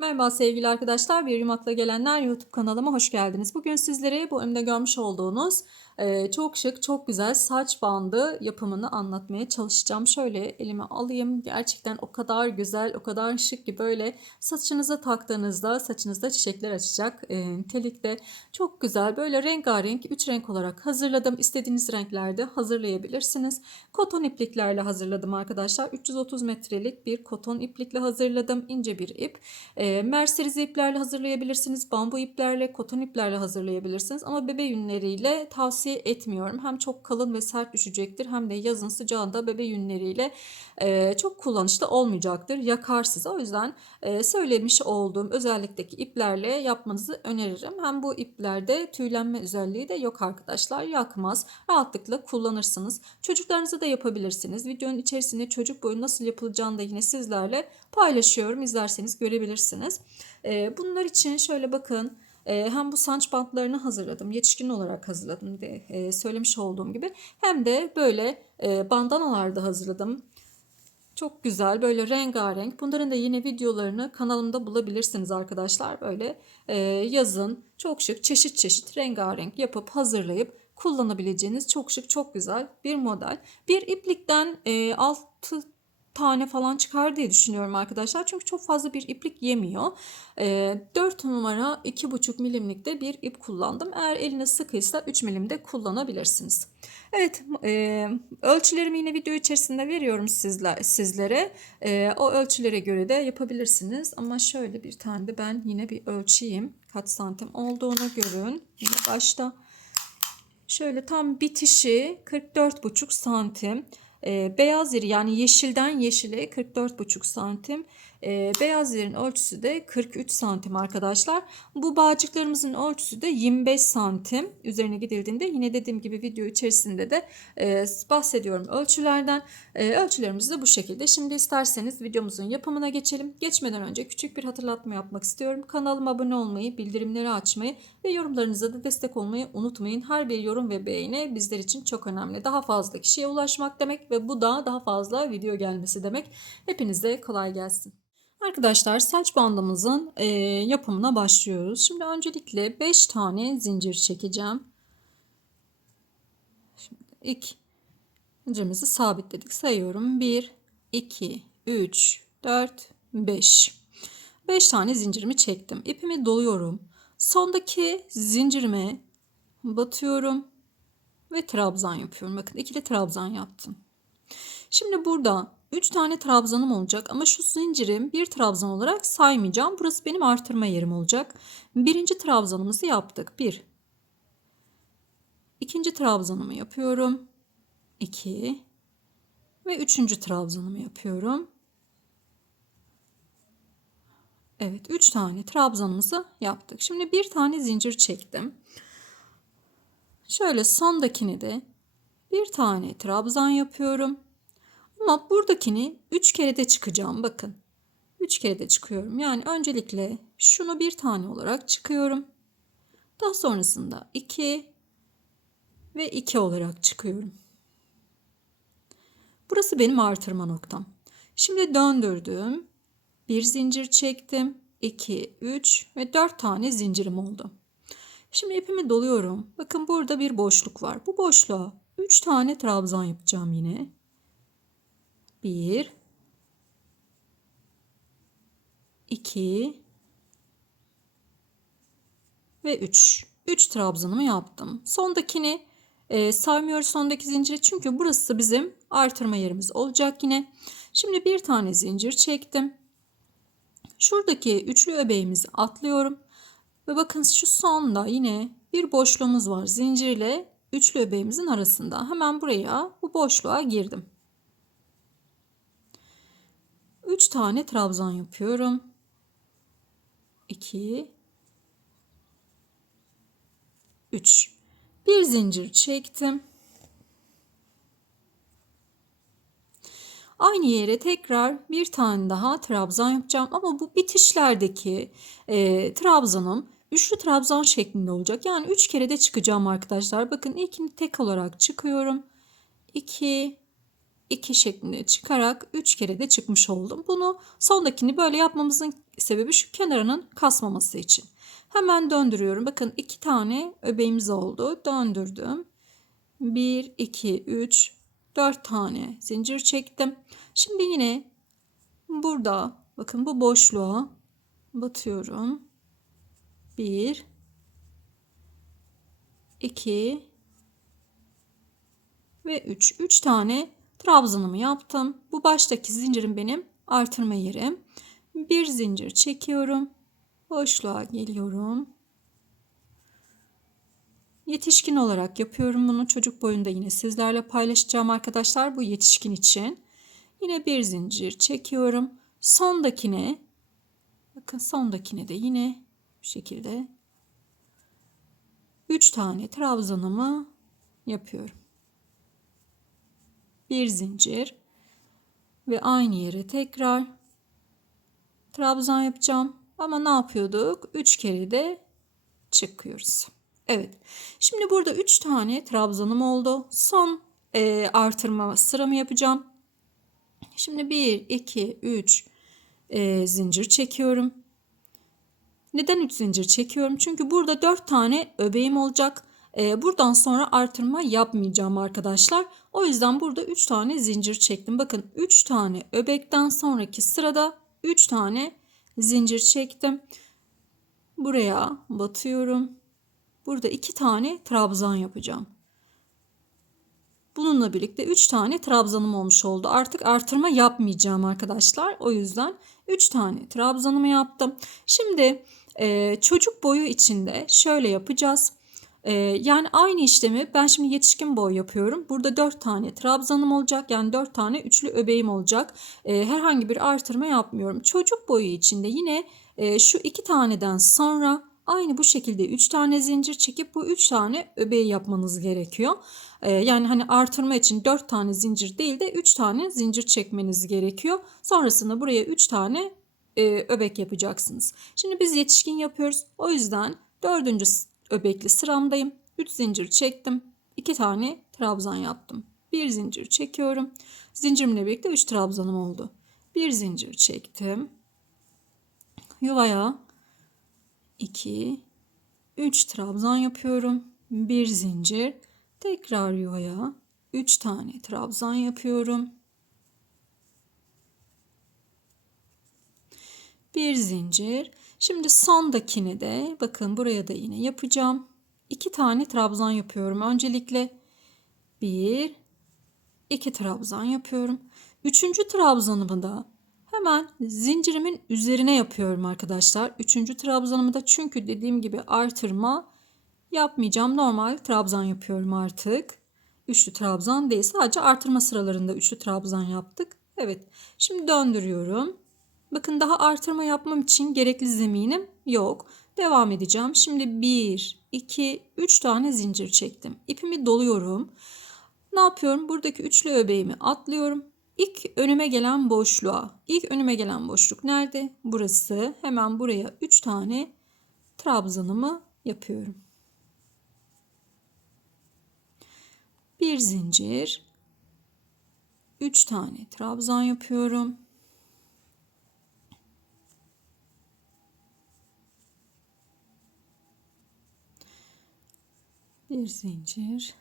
Merhaba sevgili arkadaşlar, Bir Yumakla Gelenler YouTube kanalıma hoş geldiniz. Bugün sizlere bu önümde görmüş olduğunuz çok şık, çok güzel saç bandı yapımını anlatmaya çalışacağım. Şöyle elime alayım. Gerçekten o kadar güzel, o kadar şık ki böyle saçınıza taktığınızda saçınızda çiçekler açacak nitelikte. Çok güzel böyle rengarenk 3 renk olarak hazırladım. İstediğiniz renklerde hazırlayabilirsiniz. Koton ipliklerle hazırladım arkadaşlar. 330 metrelik bir koton iplikle hazırladım. İnce bir ip. Merserize iplerle hazırlayabilirsiniz. Bambu iplerle, koton iplerle hazırlayabilirsiniz. Ama bebe yünleriyle tavsiye etmiyorum. Hem çok kalın ve sert düşecektir hem de yazın sıcağında bebe yünleriyle çok kullanışlı olmayacaktır. Yakar sizi. O yüzden söylemiş olduğum özellikteki iplerle yapmanızı öneririm. Hem bu iplerde tüylenme özelliği de yok arkadaşlar. Yakmaz. Rahatlıkla kullanırsınız. Çocuklarınıza da yapabilirsiniz. Videonun içerisinde çocuk boyu nasıl yapılacağını da yine sizlerle paylaşıyorum. İzlerseniz görebilirsiniz. Bunlar için şöyle bakın. Hem bu saç bantlarını hazırladım. Yetişkin olarak hazırladım diye söylemiş olduğum gibi. Hem de böyle bandanalarda hazırladım. Çok güzel böyle rengarenk. Bunların da yine videolarını kanalımda bulabilirsiniz arkadaşlar. Böyle yazın çok şık çeşit çeşit rengarenk yapıp hazırlayıp kullanabileceğiniz çok şık çok güzel bir model. Bir iplikten 6 tane falan çıkar diye düşünüyorum arkadaşlar. Çünkü çok fazla bir iplik yemiyor. 4 numara 2,5 milimlikte bir ip kullandım. Eğer eliniz sıkıysa 3 milimde kullanabilirsiniz. Evet, ölçülerimi yine video içerisinde veriyorum sizlere. O ölçülere göre de yapabilirsiniz. Ama şöyle bir tane de ben yine bir ölçeyim. Kaç santim olduğunu görün. Yine başta şöyle tam bitişi 44,5 santim. Beyaz yeri yani yeşilden yeşile 44,5 santim. Beyaz yerin ölçüsü de 43 santim arkadaşlar. Bu bağcıklarımızın ölçüsü de 25 santim. Üzerine gidildiğinde yine dediğim gibi video içerisinde de bahsediyorum ölçülerden. Ölçülerimiz de bu şekilde. Şimdi isterseniz videomuzun yapımına geçelim. Geçmeden önce küçük bir hatırlatma yapmak istiyorum. Kanalıma abone olmayı, bildirimleri açmayı ve yorumlarınıza da destek olmayı unutmayın. Her bir yorum ve beğeni bizler için çok önemli. Daha fazla kişiye ulaşmak demek ve bu da daha fazla video gelmesi demek. Hepinize kolay gelsin. Arkadaşlar saç bandımızın yapımına başlıyoruz. Şimdi öncelikle 5 tane zincir çekeceğim. Şimdi ilk zincirimizi sabitledik. Sayıyorum. 1, 2, 3, 4, 5. 5 tane zincirimi çektim. İpimi doluyorum. Sondaki zincirime batıyorum ve trabzan yapıyorum. Bakın ikili trabzan yaptım. Şimdi burada 3 tane trabzanım olacak ama şu zincirim bir trabzan olarak saymayacağım. Burası benim artırma yerim olacak. Birinci trabzanımızı yaptık. 1. İkinci trabzanımı yapıyorum. 2. Ve üçüncü trabzanımı yapıyorum. Evet, 3 tane trabzanımızı yaptık. Şimdi bir tane zincir çektim. Şöyle sondakini de bir tane trabzan yapıyorum. Ama buradakini 3 kere de çıkacağım. Bakın. 3 kere de çıkıyorum. Yani öncelikle şunu bir tane olarak çıkıyorum. Daha sonrasında 2 ve 2 olarak çıkıyorum. Burası benim artırma noktam. Şimdi döndürdüm. Bir zincir çektim. 2, 3 ve 4 tane zincirim oldu. Şimdi ipimi doluyorum. Bakın burada bir boşluk var. Bu boşluğa 3 tane trabzan yapacağım yine. 1, 2 ve 3. 3 trabzanımı yaptım. Sondakini saymıyoruz sondaki zinciri çünkü burası bizim artırma yerimiz olacak yine. Şimdi bir tane zincir çektim. Şuradaki üçlü öbeğimizi atlıyorum. Ve bakın şu sonda yine bir boşluğumuz var. Zincirle üçlü öbeğimizin arasında. Hemen buraya bu boşluğa girdim. 3 tane trabzan yapıyorum. 2 3. Bir zincir çektim. Aynı yere tekrar bir tane daha trabzan yapacağım. Ama bu bitişlerdeki trabzanım üçlü trabzan şeklinde olacak. Yani 3 kere de çıkacağım arkadaşlar. Bakın ilkini tek olarak çıkıyorum. 2 2 şeklinde çıkarak 3 kere de çıkmış oldum. Bunu sondakini böyle yapmamızın sebebi şu kenarının kasmaması için. Hemen döndürüyorum. Bakın 2 tane öbeğimiz oldu. Döndürdüm. 1, 2, 3, 4 tane zincir çektim. Şimdi yine burada bakın bu boşluğa batıyorum. 1, 2 ve 3. 3 tane trabzanımı yaptım. Bu baştaki zincirim benim artırma yerim. Bir zincir çekiyorum. Boşluğa geliyorum. Yetişkin olarak yapıyorum bunu. Çocuk boyunda yine sizlerle paylaşacağım arkadaşlar. Bu yetişkin için. Yine bir zincir çekiyorum. Sondakine, bakın sondakine de yine bu şekilde 3 tane trabzanımı yapıyorum. Bir zincir ve aynı yere tekrar trabzan yapacağım. Ama ne yapıyorduk? 3 kere de çıkıyoruz. Evet. Şimdi burada 3 tane trabzanım oldu. Son artırma sıramı yapacağım. Şimdi 1, 2, 3 zincir çekiyorum. Neden 3 zincir çekiyorum? Çünkü burada 4 tane öbeğim olacak. Buradan sonra artırma yapmayacağım arkadaşlar. O yüzden burada 3 tane zincir çektim. Bakın 3 tane öbekten sonraki sırada 3 tane zincir çektim. Buraya batıyorum. Burada 2 tane trabzan yapacağım. Bununla birlikte 3 tane trabzanım olmuş oldu. Artık artırma yapmayacağım arkadaşlar. O yüzden 3 tane trabzanımı yaptım. Şimdi çocuk boyu içinde şöyle yapacağız. Yani aynı işlemi ben şimdi yetişkin boy yapıyorum. Burada 4 tane trabzanım olacak. Yani 4 tane üçlü öbeğim olacak. Herhangi bir artırma yapmıyorum. Çocuk boyu içinde yine şu 2 taneden sonra aynı bu şekilde 3 tane zincir çekip bu 3 tane öbeği yapmanız gerekiyor. Yani hani artırma için 4 tane zincir değil de 3 tane zincir çekmeniz gerekiyor. Sonrasında buraya 3 tane öbek yapacaksınız. Şimdi biz yetişkin yapıyoruz. O yüzden 4. öbekli sıramdayım. 3 zincir çektim. 2 tane trabzan yaptım. Bir zincir çekiyorum. Zincirimle birlikte 3 trabzanım oldu. Bir zincir çektim. Yuvaya 2, 3 trabzan yapıyorum. Bir zincir. Tekrar yuvaya 3 tane trabzan yapıyorum. Bir zincir. Şimdi sondakini de bakın buraya da yine yapacağım. 2 tane trabzan yapıyorum. Öncelikle 1, 2 trabzan yapıyorum. 3. trabzanımı da hemen zincirimin üzerine yapıyorum arkadaşlar. 3. trabzanımı da çünkü dediğim gibi artırma yapmayacağım. Normal trabzan yapıyorum artık. Üçlü trabzan değil. Sadece artırma sıralarında üçlü trabzan yaptık. Evet. Şimdi döndürüyorum. Bakın daha artırma yapmam için gerekli zeminim yok. Devam edeceğim. Şimdi 1, 2, 3 tane zincir çektim. İpimi doluyorum. Ne yapıyorum? Buradaki üçlü öbeğimi atlıyorum. İlk önüme gelen boşluğa. İlk önüme gelen boşluk nerede? Burası. Hemen buraya 3 tane trabzanımı yapıyorum. Bir zincir, 3 tane trabzan yapıyorum. Bir zincir.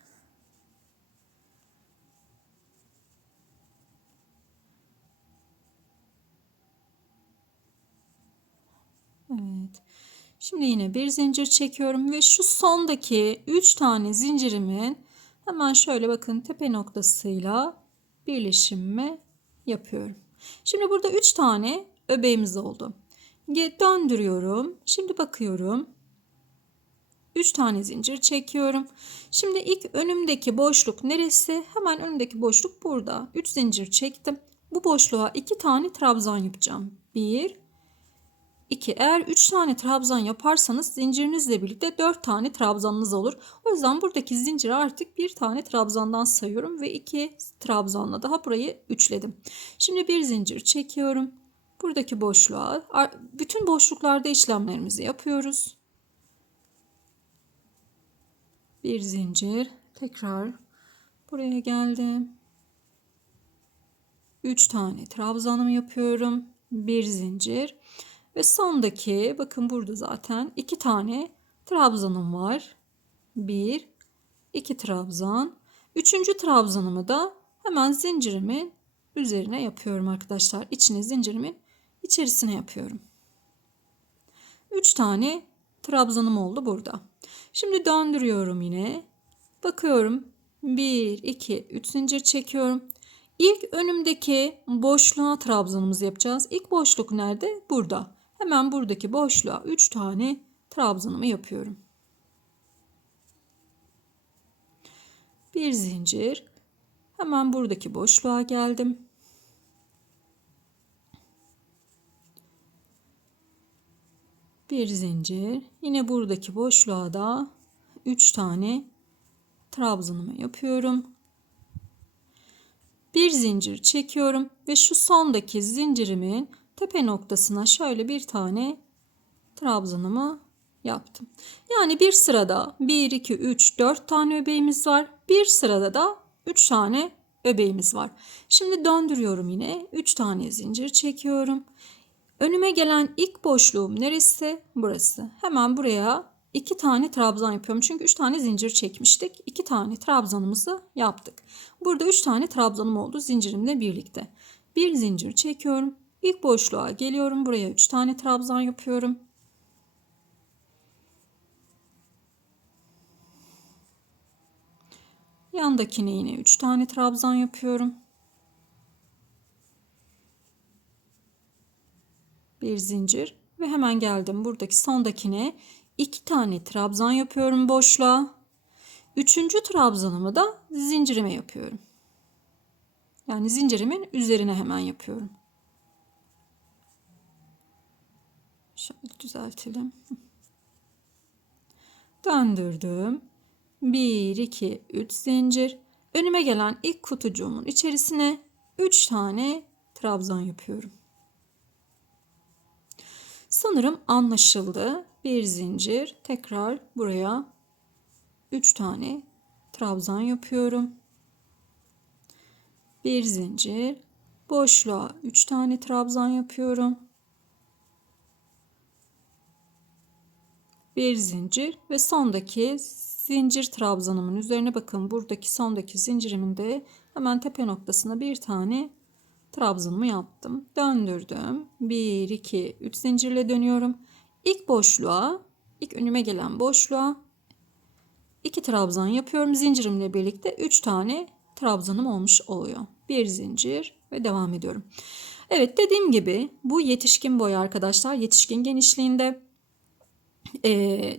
Evet. Şimdi yine bir zincir çekiyorum ve şu sondaki 3 tane zincirimin hemen şöyle bakın tepe noktasıyla birleşimimi yapıyorum. Şimdi burada 3 tane öbeğimiz oldu. Döndürüyorum. Şimdi bakıyorum. 3 tane zincir çekiyorum. Şimdi ilk önümdeki boşluk neresi? Hemen önümdeki boşluk burada. 3 zincir çektim. Bu boşluğa 2 tane trabzan yapacağım. 1, 2. Eğer 3 tane trabzan yaparsanız zincirinizle birlikte 4 tane trabzanınız olur. O yüzden buradaki zinciri artık bir tane trabzandan sayıyorum ve 2 trabzanla daha burayı üçledim. Şimdi bir zincir çekiyorum. Buradaki boşluğa, bütün boşluklarda işlemlerimizi yapıyoruz. Bir zincir, tekrar buraya geldim. 3 tane trabzanımı yapıyorum. Bir zincir ve sondaki bakın burada zaten 2 tane trabzanım var. 1 2 trabzan. Üçüncü trabzanımı da hemen zincirimin üzerine yapıyorum arkadaşlar. İçine zincirimin içerisine yapıyorum. 3 tane trabzanım oldu burada. Şimdi döndürüyorum yine. Bakıyorum. 1 2 3 zincir çekiyorum. İlk önümdeki boşluğa trabzanımızı yapacağız. İlk boşluk nerede? Burada. Hemen buradaki boşluğa 3 tane trabzanımı yapıyorum. Bir zincir. Hemen buradaki boşluğa geldim. Bir zincir. Yine buradaki boşluğa da 3 tane trabzanımı yapıyorum. Bir zincir çekiyorum ve şu sondaki zincirimin tepe noktasına şöyle bir tane trabzanımı yaptım. Yani bir sırada 1 2 3 4 tane öbeğimiz var. Bir sırada da 3 tane öbeğimiz var. Şimdi döndürüyorum yine. 3 tane zincir çekiyorum. Önüme gelen ilk boşluğum neresi? Burası. Hemen buraya 2 tane trabzan yapıyorum. Çünkü 3 tane zincir çekmiştik. 2 tane trabzanımızı yaptık. Burada 3 tane trabzanım oldu zincirimle birlikte. Bir zincir çekiyorum. İlk boşluğa geliyorum. Buraya 3 tane trabzan yapıyorum. Yandakine yine 3 tane trabzan yapıyorum. Bir zincir ve hemen geldim buradaki sondakine 2 tane trabzan yapıyorum boşluğa. Üçüncü trabzanımı da zincirime yapıyorum. Yani zincirimin üzerine hemen yapıyorum. Şöyle düzeltelim. Döndürdüm. 1 2 3 zincir. Önüme gelen ilk kutucuğumun içerisine 3 tane trabzan yapıyorum. Sanırım anlaşıldı. Bir zincir, tekrar buraya 3 tane trabzan yapıyorum. Bir zincir, boşluğa 3 tane trabzan yapıyorum. Bir zincir ve sondaki zincir trabzanımın üzerine bakın, buradaki sondaki zincirimin de hemen tepe noktasına bir tane trabzanımı yaptım. Döndürdüm. 1 2 3 zincirle dönüyorum. İlk boşluğa, ilk önüme gelen boşluğa 2 trabzan yapıyorum. Zincirimle birlikte 3 tane trabzanım olmuş oluyor. Bir zincir ve devam ediyorum. Evet, dediğim gibi bu yetişkin boyu arkadaşlar. Yetişkin genişliğinde.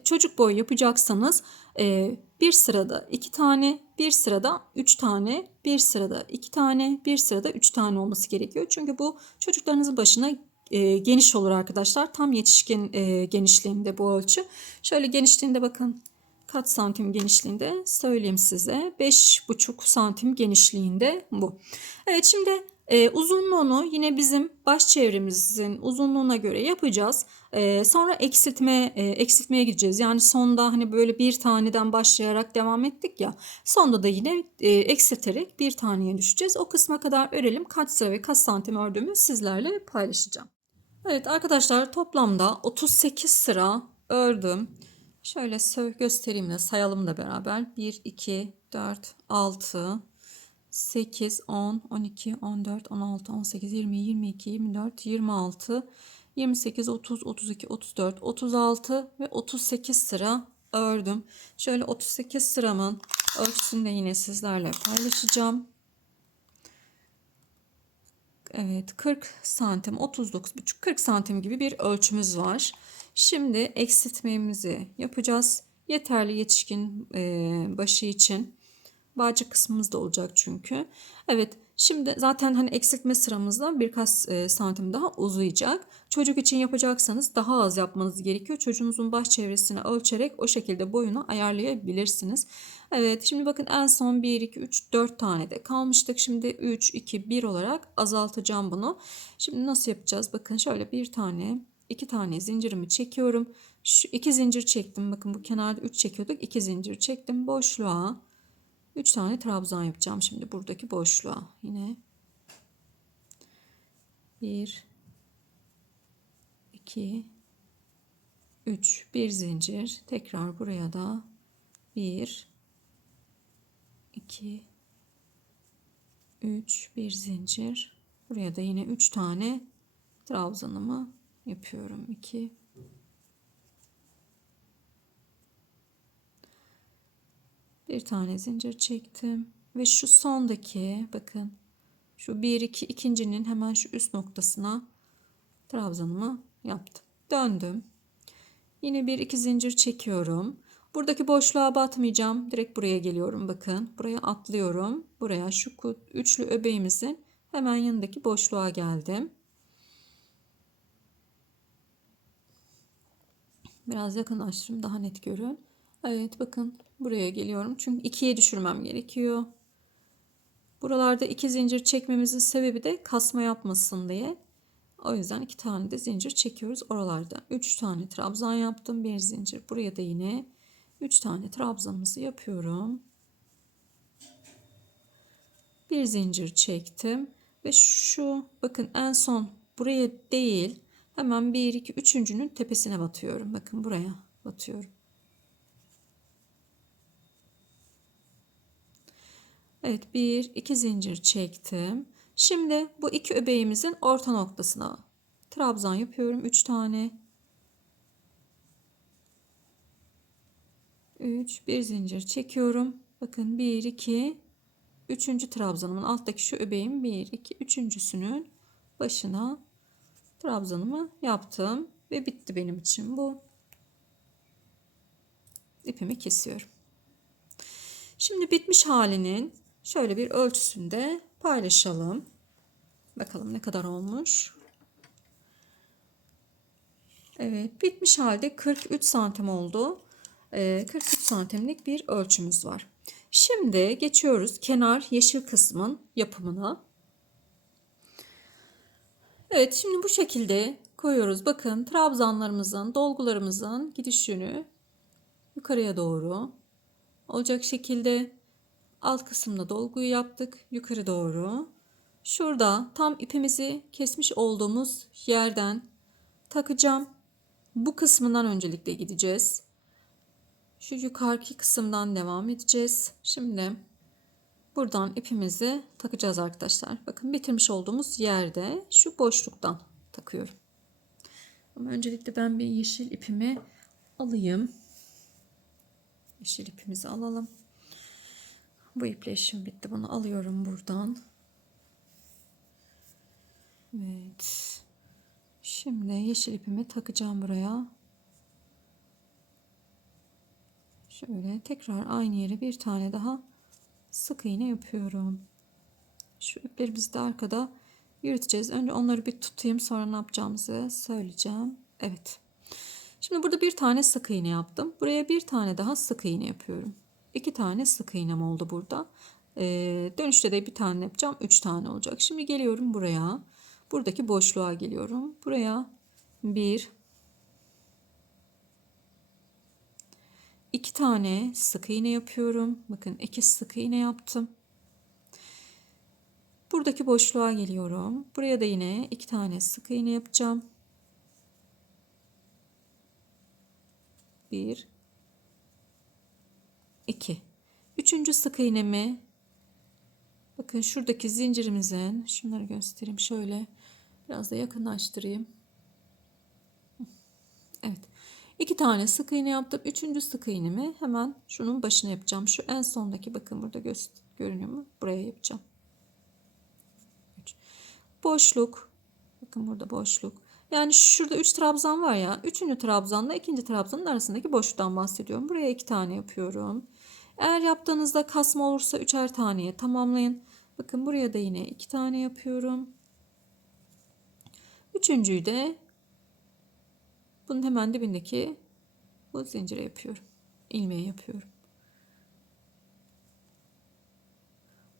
Çocuk boyu yapacaksanız bir sırada 2 tane, bir sırada 3 tane, bir sırada 2 tane, bir sırada 3 tane olması gerekiyor. Çünkü bu çocuklarınızın başına geniş olur arkadaşlar. Tam yetişkin genişliğinde bu ölçü. Şöyle genişliğinde bakın, kaç santim genişliğinde söyleyeyim size. 5,5 santim genişliğinde bu. Evet, şimdi uzunluğunu yine bizim baş çevremizin uzunluğuna göre yapacağız. Sonra eksiltmeye gideceğiz. Yani sonda hani böyle bir taneden başlayarak devam ettik ya. Sonda da yine eksilterek bir taneye düşeceğiz. O kısma kadar örelim. Kaç sıra ve kaç santim ördüğümü sizlerle paylaşacağım. Evet arkadaşlar, toplamda 38 sıra ördüm. Şöyle göstereyim de sayalım da beraber. 1, 2, 4, 6, 8, 10, 12, 14, 16, 18, 20, 22, 24, 26, 28, 30, 32, 34, 36 ve 38 sıra ördüm. Şöyle 38 sıramın ölçüsünü de yine sizlerle paylaşacağım. Evet, 40 santim, 39,5 40 santim gibi bir ölçümüz var. Şimdi eksiltmemizi yapacağız. Yeterli yetişkin başı için. Bağcık kısmımız da olacak çünkü. Evet, şimdi zaten hani eksiltme sıramızda birkaç santim daha uzayacak. Çocuk için yapacaksanız daha az yapmanız gerekiyor. Çocuğunuzun baş çevresini ölçerek o şekilde boyunu ayarlayabilirsiniz. Evet, şimdi bakın en son 1, 2, 3, 4 tane de kalmıştık. Şimdi 3, 2, 1 olarak azaltacağım bunu. Şimdi nasıl yapacağız? Bakın şöyle bir tane, 2 tane zincirimi çekiyorum. Şu 2 zincir çektim. Bakın bu kenarda 3 çekiyorduk. 2 zincir çektim. Boşluğa 3 tane trabzan yapacağım şimdi buradaki boşluğa. Yine 1, 2, 3, bir zincir. Tekrar buraya da 1, 2, 3, bir zincir. Buraya da yine 3 tane trabzanımı yapıyorum. 2, bir tane zincir çektim ve şu sondaki, bakın şu 1 2 ikincinin hemen şu üst noktasına trabzanımı yaptım. Döndüm. Yine 1 2 zincir çekiyorum. Buradaki boşluğa batmayacağım. Direkt buraya geliyorum. Bakın buraya atlıyorum. Buraya şu üçlü öbeğimizin hemen yanındaki boşluğa geldim. Biraz yakınlaştırayım, daha net görün. Evet, bakın buraya geliyorum. Çünkü 2'ye düşürmem gerekiyor. Buralarda 2 zincir çekmemizin sebebi de kasma yapmasın diye. O yüzden 2 tane de zincir çekiyoruz oralarda. 3 tane trabzan yaptım. 1 zincir. Buraya da yine 3 tane trabzanımızı yapıyorum. Bir zincir çektim. Ve şu, bakın en son buraya değil, hemen 1 2 üçüncünün tepesine batıyorum. Bakın buraya batıyorum. Evet, 1 2 zincir çektim. Şimdi bu iki öbeğimizin orta noktasına trabzan yapıyorum. 3 tane. 3, bir zincir çekiyorum. Bakın 1 2 üçüncü trabzanımın alttaki şu öbeğin 1 2 üçüncüsünün başına trabzanımı yaptım ve bitti benim için bu. İpimi kesiyorum. Şimdi bitmiş halinin şöyle bir ölçüsünü de paylaşalım. Bakalım ne kadar olmuş. Evet, bitmiş halde 43 santim oldu. 43 santimlik bir ölçümüz var. Şimdi geçiyoruz kenar yeşil kısmın yapımına. Evet, şimdi bu şekilde koyuyoruz. Bakın trabzanlarımızın, dolgularımızın gidiş yönü yukarıya doğru olacak şekilde alt kısımda dolguyu yaptık yukarı doğru. Şurada tam ipimizi kesmiş olduğumuz yerden takacağım. Bu kısmından öncelikle gideceğiz. Şu yukarıki kısımdan devam edeceğiz. Şimdi buradan ipimizi takacağız arkadaşlar. Bakın bitirmiş olduğumuz yerde şu boşluktan takıyorum. Ama öncelikle ben bir yeşil ipimi alayım. Yeşil ipimizi alalım. Bu iple işim bitti. Bunu alıyorum buradan. Evet. Şimdi yeşil ipimi takacağım buraya. Şöyle tekrar aynı yere bir tane daha sık iğne yapıyorum. Şu iplerimizi de arkada yürüteceğiz. Önce onları bir tutayım, sonra ne yapacağımızı söyleyeceğim. Evet. Şimdi burada bir tane sık iğne yaptım. Buraya bir tane daha sık iğne yapıyorum. 2 tane sık iğnem oldu burada. Dönüşte de bir tane yapacağım. 3 tane olacak. Şimdi geliyorum buraya. Buradaki boşluğa geliyorum. Buraya 1 2 tane sık iğne yapıyorum. Bakın 2 sık iğne yaptım. Buradaki boşluğa geliyorum. Buraya da yine 2 tane sık iğne yapacağım. 1 2. Üçüncü sık iğnemi, bakın şuradaki zincirimizin, şunları göstereyim şöyle, biraz da yakınlaştırayım. Evet. 2 tane sık iğne yaptım. Üçüncü sık iğnemi hemen şunun başına yapacağım. Şu en sondaki, bakın burada görünüyor mu? Buraya yapacağım. 3. Boşluk. Bakın burada boşluk. Yani şurada 3 trabzan var ya. Üçüncü trabzanla ikinci trabzanın arasındaki boşluktan bahsediyorum. Buraya 2 tane yapıyorum. Eğer yaptığınızda kasma olursa 3'er taneye tamamlayın. Bakın buraya da yine 2 tane yapıyorum. Üçüncüyü de bunun hemen dibindeki bu zincire yapıyorum. İlmeği yapıyorum.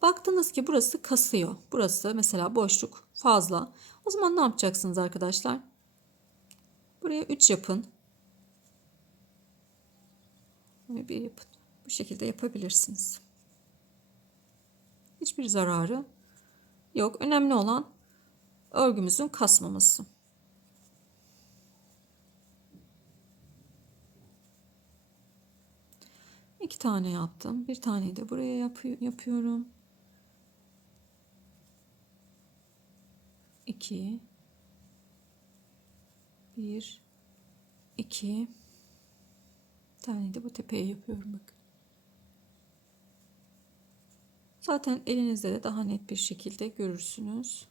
Baktınız ki burası kasıyor. Burası mesela boşluk fazla. O zaman ne yapacaksınız arkadaşlar? Buraya 3 yapın. Ve 1 yapın. Bu şekilde yapabilirsiniz. Hiçbir zararı yok. Önemli olan örgümüzün kasmaması. İki tane yaptım. Bir tane de buraya yapıyorum. 2 1 2 bir tane de bu tepeye yapıyorum bakın. Zaten elinizde de daha net bir şekilde görürsünüz.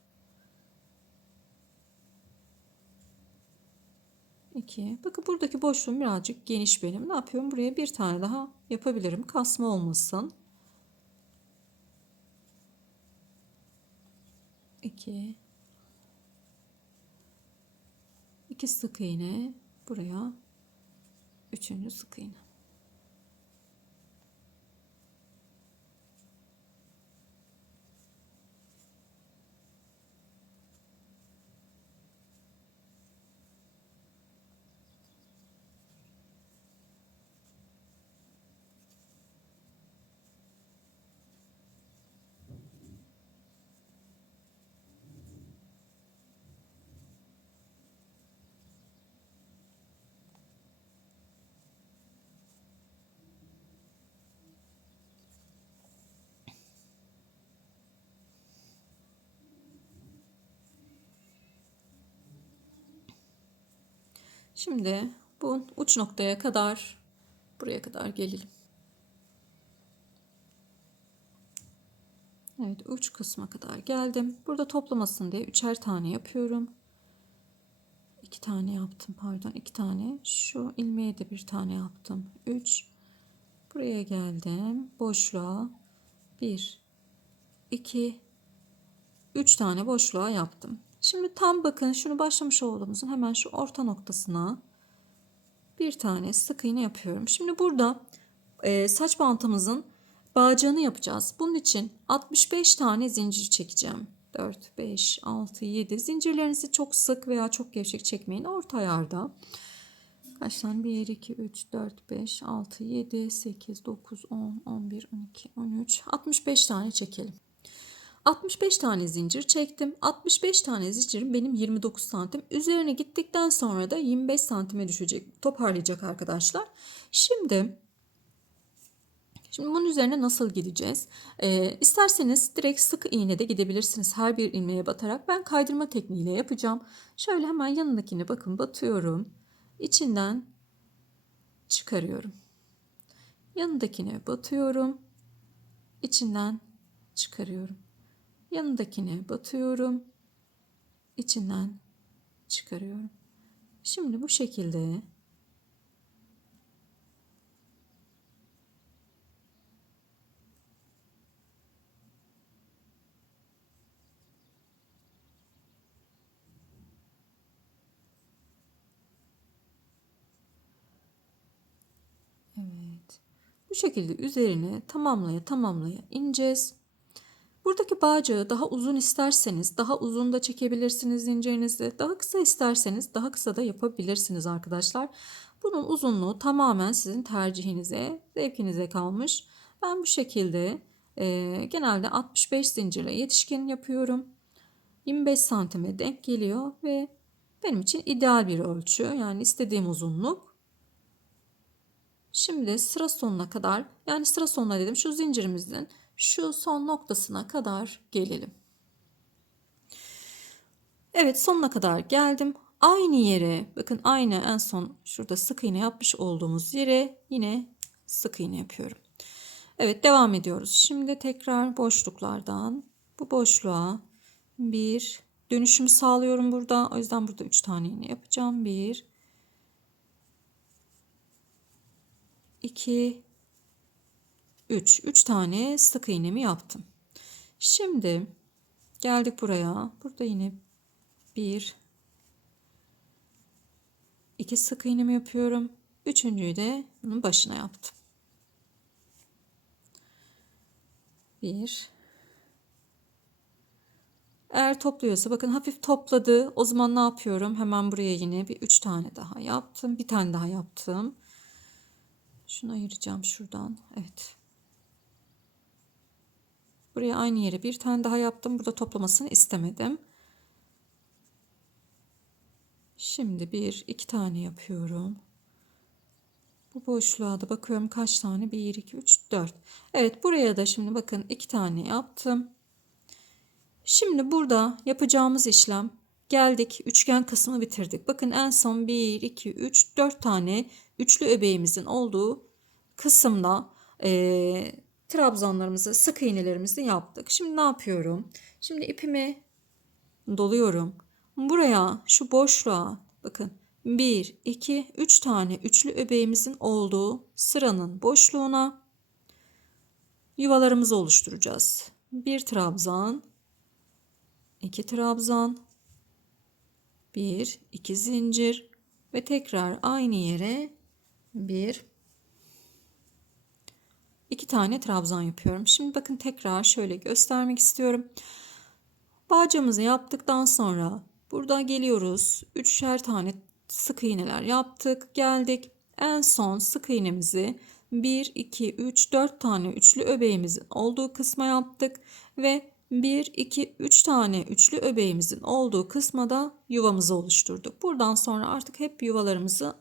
2. Bakın buradaki boşluğum birazcık geniş benim. Ne yapıyorum? Buraya bir tane daha yapabilirim. Kasma olmasın. 2 2 sık iğne, buraya 3. sık iğne. Şimdi bu uç noktaya kadar, buraya kadar gelelim. Evet, uç kısma kadar geldim. Burada toplamasın diye 3'er tane yapıyorum. 2 tane yaptım, pardon, 2 tane. Şu ilmeğe de bir tane yaptım. 3. Buraya geldim. Boşluğa 1 2 3 tane boşluğa yaptım. Şimdi tam bakın şunu başlamış olduğumuzun hemen şu orta noktasına bir tane sık iğne yapıyorum. Şimdi burada saç bantımızın bağcığını yapacağız. Bunun için 65 tane zincir çekeceğim. 4, 5, 6, 7. Zincirlerinizi çok sık veya çok gevşek çekmeyin. Orta ayarda. Kaç tane? 1, 2, 3, 4, 5, 6, 7, 8, 9, 10, 11, 12, 13. 65 tane çekelim. 65 tane zincir çektim. 65 tane zincirim benim 29 santim. Üzerine gittikten sonra da 25 santime düşecek. Toparlayacak arkadaşlar. Şimdi bunun üzerine nasıl gideceğiz? İsterseniz direkt sık iğne de gidebilirsiniz. Her bir ilmeğe batarak. Ben kaydırma tekniğiyle yapacağım. Şöyle hemen yanındakine bakın batıyorum. İçinden çıkarıyorum. Yanındakine batıyorum. İçinden çıkarıyorum. Yanındakine batıyorum. İçinden çıkarıyorum. Şimdi bu şekilde evet. Bu şekilde üzerine tamamlaya ineceğiz. Buradaki bağcığı daha uzun isterseniz daha uzun da çekebilirsiniz zincirinizi. Daha kısa isterseniz daha kısa da yapabilirsiniz arkadaşlar. Bunun uzunluğu tamamen sizin tercihinize, zevkinize kalmış. Ben bu şekilde genelde 65 zincirle yetişkin yapıyorum. 25 santime denk geliyor ve benim için ideal bir ölçü. Yani istediğim uzunluk. Şimdi sıra sonuna kadar, yani sıra sonuna dedim, şu zincirimizin şu son noktasına kadar gelelim. Evet, sonuna kadar geldim. Aynı yere bakın, aynı en son şurada sık iğne yapmış olduğumuz yere yine sık iğne yapıyorum. Evet, devam ediyoruz. Şimdi tekrar boşluklardan bu boşluğa bir dönüşüm sağlıyorum burada. O yüzden burada 3 tane iğne yapacağım. 1 2 3 tane sık iğnemi yaptım. Şimdi geldik buraya. Burada yine 1 2 sık iğnemi yapıyorum. Üçüncüyü de bunun başına yaptım. 1. Eğer topluyorsa bakın hafif topladı. O zaman ne yapıyorum? Hemen buraya yine bir 3 tane daha yaptım. Bir tane daha yaptım. Şunu ayıracağım şuradan. Evet. Buraya aynı yere bir tane daha yaptım. Burada toplamasını istemedim. Şimdi bir iki tane yapıyorum. Bu boşluğa da bakıyorum kaç tane? 1, 2, 3, 4. Evet, buraya da şimdi bakın 2 tane yaptım. Şimdi burada yapacağımız işlem, geldik üçgen kısmı bitirdik. Bakın en son 1, 2, 3, 4 tane üçlü öbeğimizin olduğu kısımda trabzanlarımızı, sık iğnelerimizi yaptık. Şimdi ne yapıyorum? Şimdi ipimi doluyorum. Buraya, şu boşluğa bakın, 1, 2, 3 tane üçlü öbeğimizin olduğu sıranın boşluğuna yuvalarımızı oluşturacağız. Bir trabzan, 2 trabzan, 1, 2 zincir ve tekrar aynı yere 1, 2 tane trabzan yapıyorum. Şimdi bakın, tekrar şöyle göstermek istiyorum. Bağcığımızı yaptıktan sonra burada geliyoruz. 3'er tane sık iğneler yaptık. Geldik. En son sık iğnemizi 1, 2, 3, 4 tane üçlü öbeğimizin olduğu kısma yaptık. Ve 1, 2, 3 tane üçlü öbeğimizin olduğu kısma da yuvamızı oluşturduk. Buradan sonra artık hep yuvalarımızı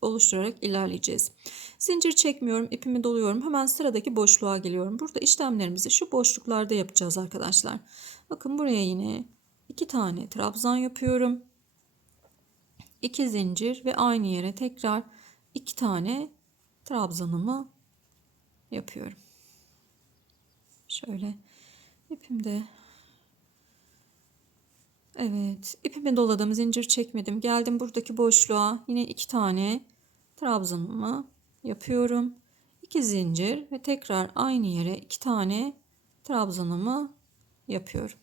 oluşturarak ilerleyeceğiz. Zincir çekmiyorum, ipimi doluyorum. Hemen sıradaki boşluğa geliyorum. Burada işlemlerimizi şu boşluklarda yapacağız arkadaşlar. Bakın, buraya yine 2 tane trabzan yapıyorum. 2 zincir ve aynı yere tekrar 2 tane trabzanımı yapıyorum. Şöyle ipimde, evet, ipimi doladım, zincir çekmedim. Geldim buradaki boşluğa, yine 2 tane trabzanımı yapıyorum. 2 zincir ve tekrar aynı yere 2 tane trabzanımı yapıyorum.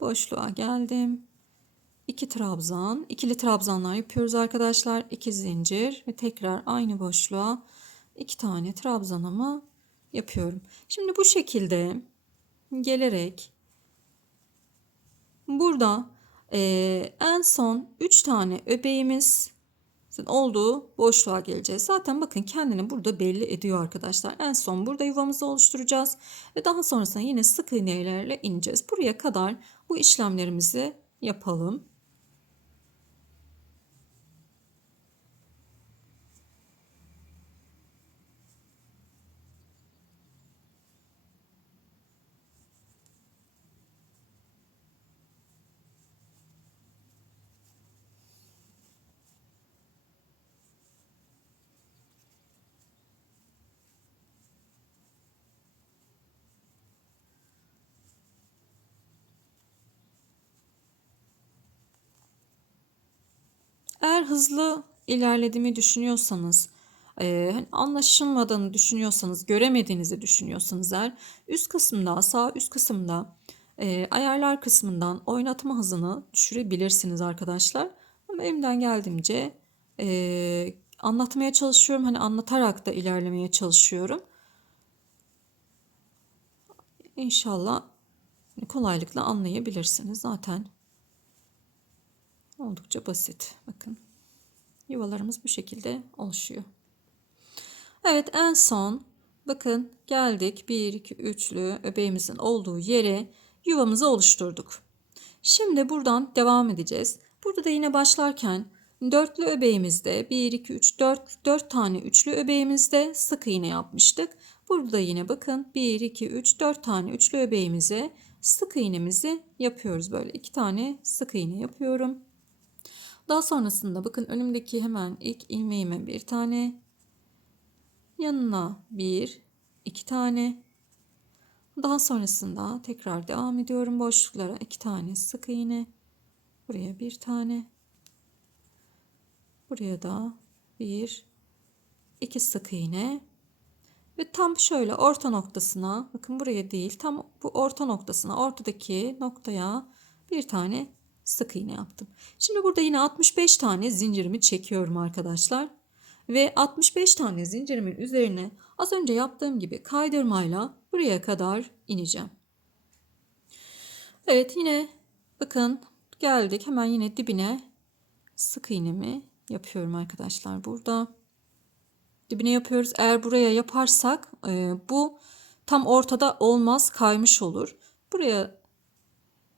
Boşluğa geldim. 2 trabzan, ikili trabzanlar yapıyoruz arkadaşlar. 2 zincir ve tekrar aynı boşluğa 2 tane trabzanımı yapıyorum. Şimdi bu şekilde gelerek burada en son 3 tane öbeğimiz olduğu boşluğa geleceğiz. Zaten bakın, kendini burada belli ediyor arkadaşlar. En son burada yuvamızı oluşturacağız ve daha sonrasında yine sık iğnelerle ineceğiz. Buraya kadar bu işlemlerimizi yapalım. Eğer hızlı ilerlediğimi düşünüyorsanız, hani anlaşılmadığını düşünüyorsanız, göremediğinizi düşünüyorsanız eğer, üst kısımda, sağ üst kısımda ayarlar kısmından oynatma hızını düşürebilirsiniz arkadaşlar. Ama elimden geldiğince anlatmaya çalışıyorum. Hani anlatarak da ilerlemeye çalışıyorum. İnşallah kolaylıkla anlayabilirsiniz. Zaten oldukça basit. Bakın, yuvalarımız bu şekilde oluşuyor. Evet, en son bakın geldik 1, 2, 3'lü öbeğimizin olduğu yere yuvamızı oluşturduk. Şimdi buradan devam edeceğiz. Burada da yine başlarken dörtlü öbeğimizde 1, 2, 3, 4 tane üçlü öbeğimizde sık iğne yapmıştık. Burada yine bakın 1, 2, 3, 4 tane üçlü öbeğimize sık iğnemizi yapıyoruz. Böyle 2 tane sık iğne yapıyorum. Daha sonrasında bakın, önümdeki hemen ilk ilmeğime bir tane, yanına 1, 2 tane. Daha sonrasında tekrar devam ediyorum boşluklara, 2 tane sık iğne. Buraya bir tane. Buraya da 1, 2 sık iğne. Ve tam şöyle orta noktasına, bakın buraya değil, tam bu orta noktasına, ortadaki noktaya bir tane sık iğne yaptım. Şimdi burada yine 65 tane zincirimi çekiyorum arkadaşlar. Ve 65 tane zincirimin üzerine az önce yaptığım gibi kaydırmayla buraya kadar ineceğim. Evet, yine bakın geldik, hemen yine dibine sık iğnemi yapıyorum arkadaşlar. Burada dibine yapıyoruz. Eğer buraya yaparsak bu tam ortada olmaz, kaymış olur. Buraya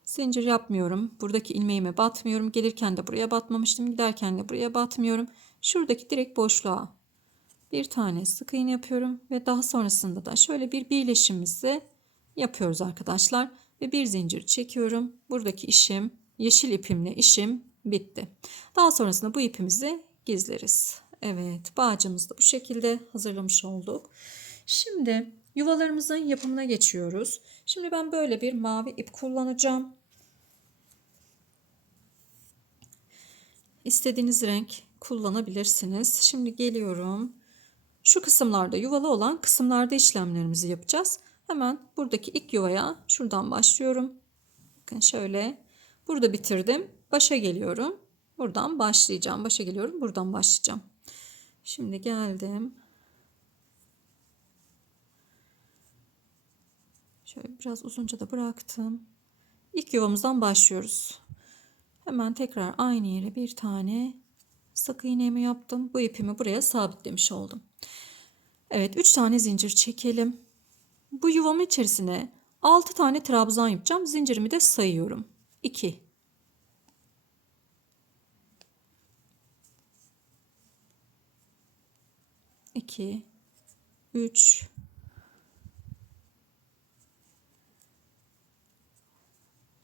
Zincir yapmıyorum. Buradaki ilmeğime batmıyorum. Gelirken de buraya batmamıştım. Giderken de buraya batmıyorum. Şuradaki direkt boşluğa bir tane sık iğne yapıyorum ve daha sonrasında da şöyle bir birleşimimizi yapıyoruz arkadaşlar ve bir zincir çekiyorum. Buradaki işim, yeşil ipimle işim bitti. Daha sonrasında bu ipimizi gizleriz. Evet, bağcımızı da bu şekilde hazırlamış olduk. Şimdi yuvalarımızın yapımına geçiyoruz. Şimdi ben böyle bir mavi ip kullanacağım. İstediğiniz renk kullanabilirsiniz. Şimdi geliyorum. Şu kısımlarda, yuvalı olan kısımlarda işlemlerimizi yapacağız. Hemen buradaki ilk yuvaya şuradan başlıyorum. Bakın şöyle. Burada bitirdim. Başa geliyorum. Buradan başlayacağım. Başa geliyorum. Buradan başlayacağım. Şimdi geldim. Şöyle biraz uzunca da bıraktım. İlk yuvamızdan başlıyoruz. Hemen tekrar aynı yere bir tane sık iğnemi yaptım. Bu ipimi buraya sabitlemiş oldum. Evet, 3 tane zincir çekelim. Bu yuvamın içerisine 6 tane trabzan yapacağım. Zincirimi de sayıyorum. 2 2 3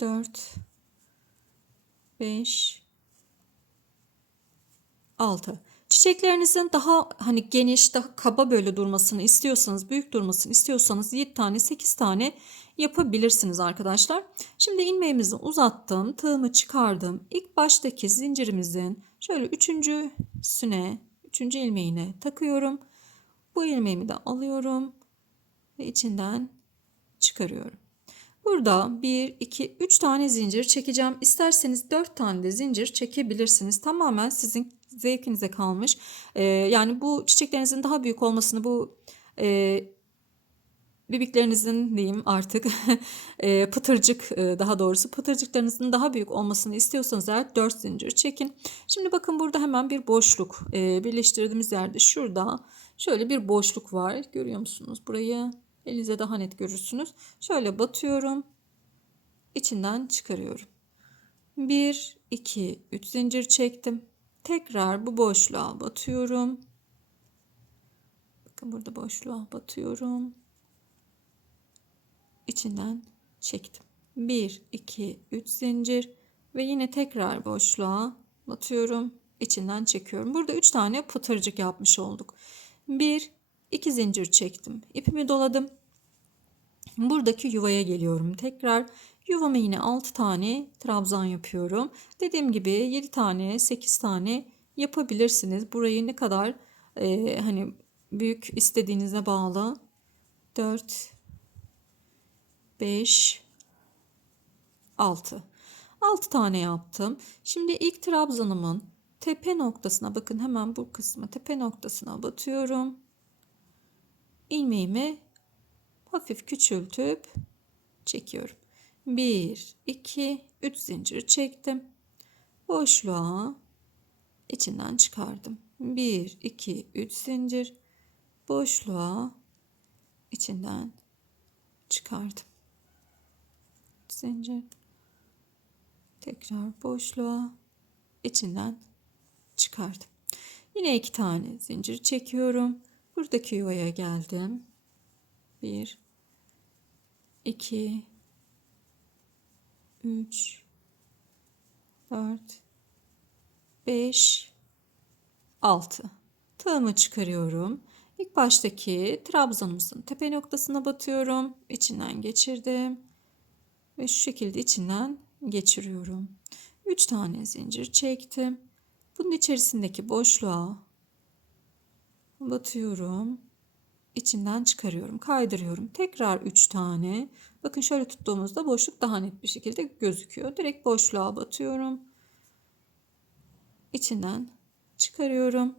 4 5 6. Çiçeklerinizin daha hani geniş, daha kaba böyle durmasını istiyorsanız, büyük durmasını istiyorsanız 7 tane, 8 tane yapabilirsiniz arkadaşlar. Şimdi ilmeğimizi uzattım, tığımı çıkardım. İlk baştaki zincirimizin şöyle üçüncüsüne, üçüncü ilmeğine takıyorum. Bu ilmeğimi de alıyorum ve içinden çıkarıyorum. Burada 1, 2, 3 tane zincir çekeceğim. İsterseniz 4 tane de zincir çekebilirsiniz. Tamamen sizin zevkinize kalmış. Yani bu çiçeklerinizin daha büyük olmasını, bu bibiklerinizin diyeyim artık pıtırcık, daha doğrusu pıtırcıklarınızın daha büyük olmasını istiyorsanız eğer 4 zincir çekin. Şimdi bakın burada hemen bir boşluk, birleştirdiğimiz yerde şurada şöyle bir boşluk var. Görüyor musunuz burayı? Elinize daha net görürsünüz. Şöyle batıyorum. İçinden çıkarıyorum. 1, 2, 3 zincir çektim. Tekrar bu boşluğa batıyorum. Bakın burada boşluğa batıyorum. İçinden çektim. 1, 2, 3 zincir ve yine tekrar boşluğa batıyorum. İçinden çekiyorum. Burada 3 tane pıtırcık yapmış olduk. 1, 2 zincir çektim. İpimi doladım. Buradaki yuvaya geliyorum. Tekrar yuvama yine 6 tane trabzan yapıyorum. Dediğim gibi 7 tane, 8 tane yapabilirsiniz. Burayı ne kadar hani büyük istediğinize bağlı. 4, 5, 6. 6 tane yaptım. Şimdi ilk trabzanımın tepe noktasına, bakın hemen bu kısmı, tepe noktasına batıyorum. İlmeğimi hafif küçültüp çekiyorum. 1, 2, 3 zincir çektim. Boşluğa içinden çıkardım. 1, 2, 3 zincir. Boşluğa içinden çıkardım. Zincir. Tekrar boşluğa içinden çıkardım. Yine 2 tane zincir çekiyorum. Buradaki yuvaya geldim. 1, 2, 3, 4, 5, 6. Tığımı çıkarıyorum. İlk baştaki trabzanımızın tepe noktasına batıyorum. İçinden geçirdim. Ve şu şekilde içinden geçiriyorum. 3 tane zincir çektim. Bunun içerisindeki boşluğa batıyorum. İçinden çıkarıyorum. Kaydırıyorum. Tekrar 3 tane. Bakın şöyle tuttuğumuzda boşluk daha net bir şekilde gözüküyor. Direkt boşluğa batıyorum. İçinden çıkarıyorum.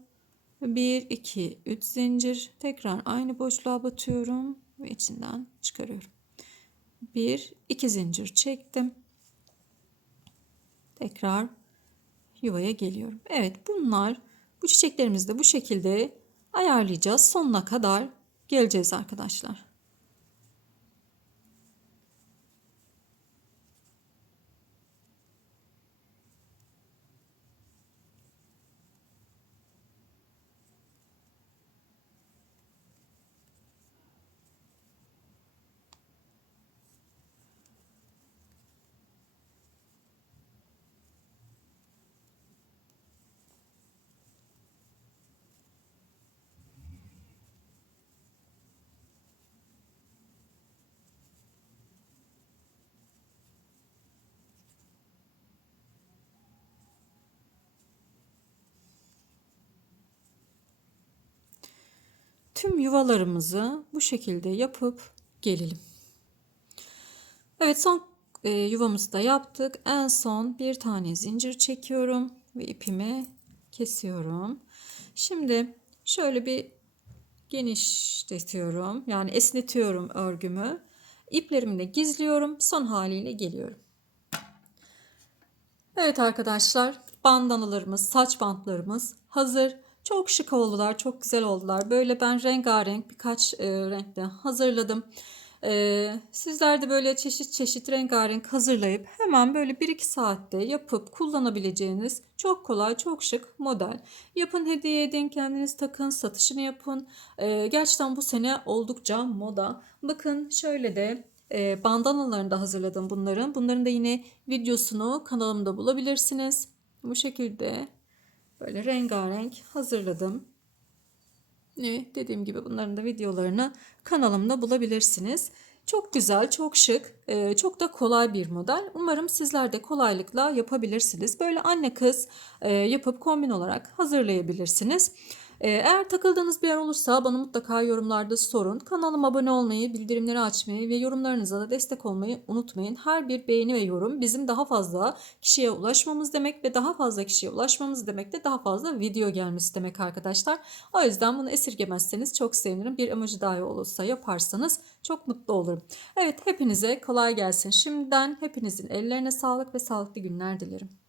1, 2, 3 zincir. Tekrar aynı boşluğa batıyorum ve içinden çıkarıyorum. 1, 2 zincir çektim. Tekrar yuvaya geliyorum. Evet, bu çiçeklerimizi de bu şekilde ayarlayacağız. Sonuna kadar geleceğiz arkadaşlar. tüm yuvalarımızı bu şekilde yapıp gelelim. Evet, son yuvamızı da yaptık. En son bir tane zincir çekiyorum ve ipimi kesiyorum. Şimdi şöyle bir genişletiyorum. Yani esnetiyorum örgümü. İplerimi de gizliyorum. Son haliyle geliyorum. Evet arkadaşlar, bandanalarımız, saç bantlarımız hazır. Çok şık oldular, çok güzel oldular. Böyle ben rengarenk birkaç renkte hazırladım. Sizler de böyle çeşit çeşit rengarenk hazırlayıp hemen böyle 1-2 saatte yapıp kullanabileceğiniz çok kolay, çok şık model. Yapın, hediye edin, kendiniz takın, satışını yapın. Gerçekten bu sene oldukça moda. Bakın şöyle de bandanalarını da hazırladım bunların. Bunların da yine videosunu kanalımda bulabilirsiniz. Bu şekilde böyle rengarenk hazırladım. Dediğim gibi bunların da videolarını kanalımda bulabilirsiniz. Çok güzel, çok şık, çok da kolay bir model. Umarım sizler de kolaylıkla yapabilirsiniz. Böyle anne kız yapıp kombin olarak hazırlayabilirsiniz. Eğer takıldığınız bir yer olursa bana mutlaka yorumlarda sorun. Kanalıma abone olmayı, bildirimleri açmayı ve yorumlarınıza da destek olmayı unutmayın. Her bir beğeni ve yorum bizim daha fazla kişiye ulaşmamız demek ve daha fazla kişiye ulaşmamız demek de daha fazla video gelmesi demek arkadaşlar. O yüzden bunu esirgemezseniz çok sevinirim. Bir emoji dahi olursa yaparsanız çok mutlu olurum. Evet, hepinize kolay gelsin. Şimdiden hepinizin ellerine sağlık ve sağlıklı günler dilerim.